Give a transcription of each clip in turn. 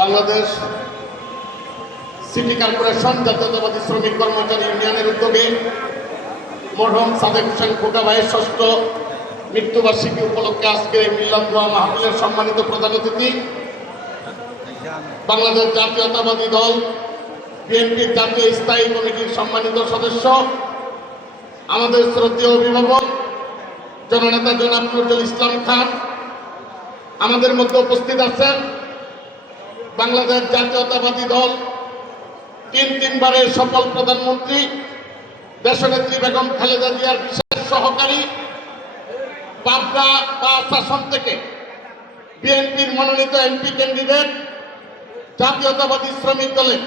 Bangladesh city corporation জাতীয়তাবাদী শ্রমিক কর্মচারী ইউনিয়নের উদ্যোগে মরহম সাদেক হোসেন খোকা ভাইয়ের ষষ্ঠ মৃত্যুবার্ষিকী উপলক্ষে আজকে এই মিল্লান দোয়া মাহফিলের সম্মানিত প্রধান অতিথি, বাংলাদেশ জাতীয়তাবাদী দল, বিএনপির জাতীয় স্থায়ী কমিটির সম্মানিত সদস্য, আমাদের শ্রদ্ধেয় অভিভাবক, জননেতা জনাব নজরুল ইসলাম খান, আমাদের মধ্যে উপস্থিত আছেন বাংলাদেশ জাতীয়তাবাদী দল তিন তিনবারের সফল প্রধানমন্ত্রী, দেশনেত্রী বেগম খালেদা জিয়ার বিশেষ সহকারী পাবনা বা শাসন থেকে বিএনপির মনোনীত এমপি ক্যান্ডিডেট জাতীয়তাবাদী শ্রমিক দলের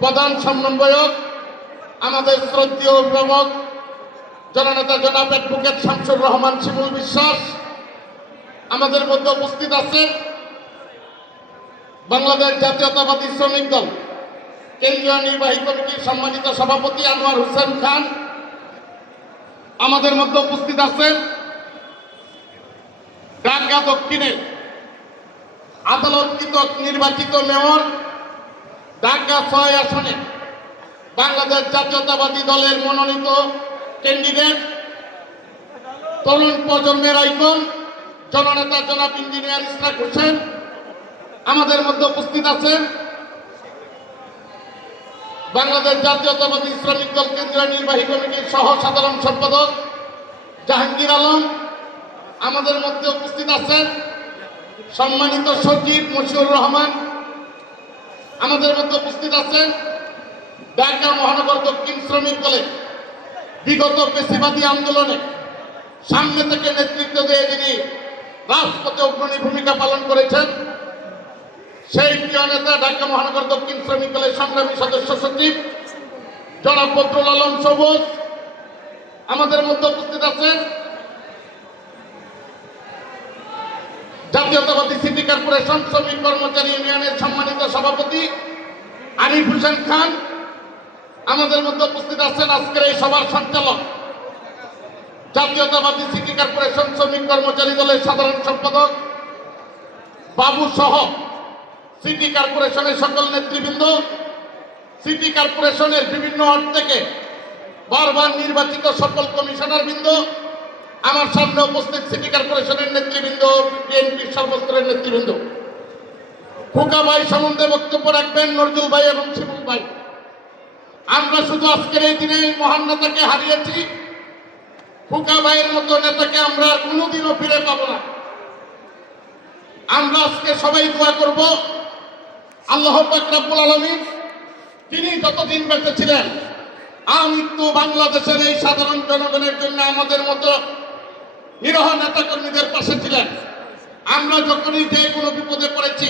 প্রধান সমন্বয়ক, আমাদের শ্রদ্ধীয় অভিভাবক, জননেতা জনাব অ্যাডভোকেট শামসুর রহমান শিমুল বিশ্বাস, আমাদের মধ্যে উপস্থিত আছেন বাংলাদেশ জাতীয়তাবাদী শ্রমিক দল। কেন্দ্রীয় নির্বাহী কমিটির সম্মানিত সভাপতি আনোয়ার হোসেন খান আমাদের মধ্যে উপস্থিত আছেন। ঢাকা দক্ষিণের আদালতকৃত নির্বাচিত মেয়র ঢাকা ছয় আসনে বাংলাদেশ জাতীয়তাবাদী দলের মনোনীত ক্যান্ডিডেট তরুণ প্রজন্মের আইকন, জননেতা জনাব ইঞ্জিনিয়ার ইসরাক হোসেন আমাদের মধ্যে উপস্থিত আছেন বাংলাদেশ জাতীয়তাবাদী শ্রমিক দল কেন্দ্রীয় নির্বাহী কমিটির সহ সাধারণ সম্পাদক জাহাঙ্গীর আলম। আমাদের মধ্যে উপস্থিত আছেন সম্মানিত সচিব মশিউর রহমান। আমাদের মধ্যে উপস্থিত আছেন ঢাকা মহানগর দক্ষিণ শ্রমিক দলের বিগত পেশিবাদী আন্দোলনে সামনে থেকে নেতৃত্ব দিয়ে যিনি রাজপথে অগ্রণী ভূমিকা পালন করেছেন সেই প্রিয় নেতা ঢাকা মহানগর দক্ষিণ শ্রমিক দলের সংগ্রামী সদস্য সচিব জনাব বদরুল আলম সবুজ আমাদের মধ্যে উপস্থিত আছেন। জাতীয়তাবাদী সিটি কর্পোরেশন শ্রমিক কর্মচারী ইউনিয়নের সম্মানিত সভাপতি আরিফ হোসেন খান আমাদের মধ্যে উপস্থিত আছেন আজকের এই সভার সঞ্চালক। জাতীয়তাবাদী সিটি কর্পোরেশন শ্রমিক কর্মচারী দলের সাধারণ সম্পাদক বাবু সহ সিটি কর্পোরেশনের সকল নেতৃবৃন্দ, সিটি কর্পোরেশনের বিভিন্ন ওয়ার্ড থেকে বারবার নির্বাচিত সকল কমিশনার বৃন্দ, আমার সামনে উপস্থিত সিটি কর্পোরেশনের নেতৃবৃন্দ বিএনপির সর্বস্তরের নেতৃবৃন্দ। খোকা ভাই সম্বন্ধে বক্তব্য রাখবেন, নজরুল ভাই এবং শিবুল ভাই। আমরা শুধু আজকের এই দিনে মহান নেতাকে হারিয়েছি। খোকা ভাইয়ের মতো নেতাকে আমরা কোনোদিনও ফিরে পাবো না। আমরা আজকে সবাই দোয়া করব আল্লাহ পাকরাবুল আলমী তিনি যতদিন বেঁচে ছিলেন আমৃত্যু বাংলাদেশের এই সাধারণ জনগণের জন্য আমাদের মতো নিরহ নেতাকর্মীদের পাশে ছিলেন। আমরা যখনই যে কোনো বিপদে পড়েছি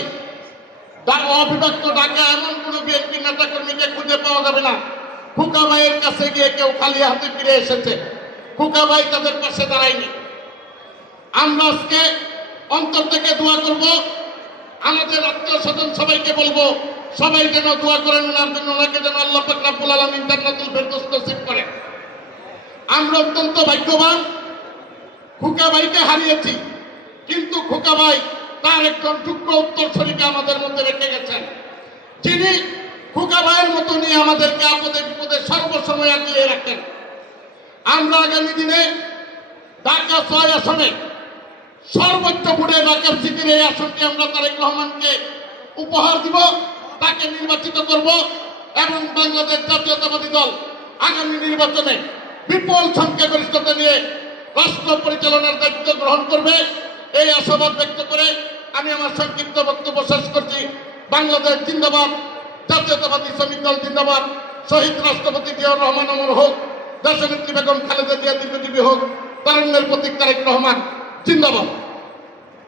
অবিভক্ত ঢাকা এমন কোনো বিএনপি নেতাকর্মীকে খুঁজে পাওয়া যাবে না। খুকা ভাইয়ের কাছে গিয়ে কেউ খালি হাতে ফিরে এসেছে। খুকা ভাই তাদের পাশে দাঁড়ায়নি। আমরা আজকে অন্তর থেকে দোয়া করব সবাইকে বলব, সবাই যেন দোয়া করেন, ওনার জন্য ওনাকে যেন আল্লাহ পাক রাব্বুল আলামিন জান্নাতুল ফেরদৌস করে। আমরা অত্যন্ত ভাগ্যবান, খুকা ভাইকে হারিয়েছি, কিন্তু খোকা ভাই তার একজন যোগ্য উত্তরসূরিকে আমাদের মধ্যে রেখে গেছেন। যিনি খোকা ভাইয়ের মতো নিয়ে আমাদেরকে আপদে বিপদে সর্বসময় আগিয়ে রাখেন। আমরা আগামী দিনে ঢাকা ছয় আসনে সর্বোচ্চ ভোটে ঢাকার সিটির এই আসনটি আমরা তারেক রহমানকে উপহার দিব, তাকে নির্বাচিত করব এবং বাংলাদেশ জাতীয়তাবাদী দল আগামী নির্বাচনে বিপুল সংখ্যাগরিষ্ঠতা নিয়ে রাষ্ট্র পরিচালনার দায়িত্ব গ্রহণ করবে। এই আশাবাদ ব্যক্ত করে আমি আমার সংক্ষিপ্ত বক্তব্য শেষ করছি। বাংলাদেশ জিন্দাবাদ, জাতীয়তাবাদী শ্রমিক দল জিন্দাবাদ, শহীদ রাষ্ট্রপতি জিয়াউর রহমান অমর হোক, দেশনেত্রী বেগম খালেদা জিয়া দীর্ঘজীবী হোক, তারুণ্যের প্রতীক তারেক রহমান জিন্দাবাদ।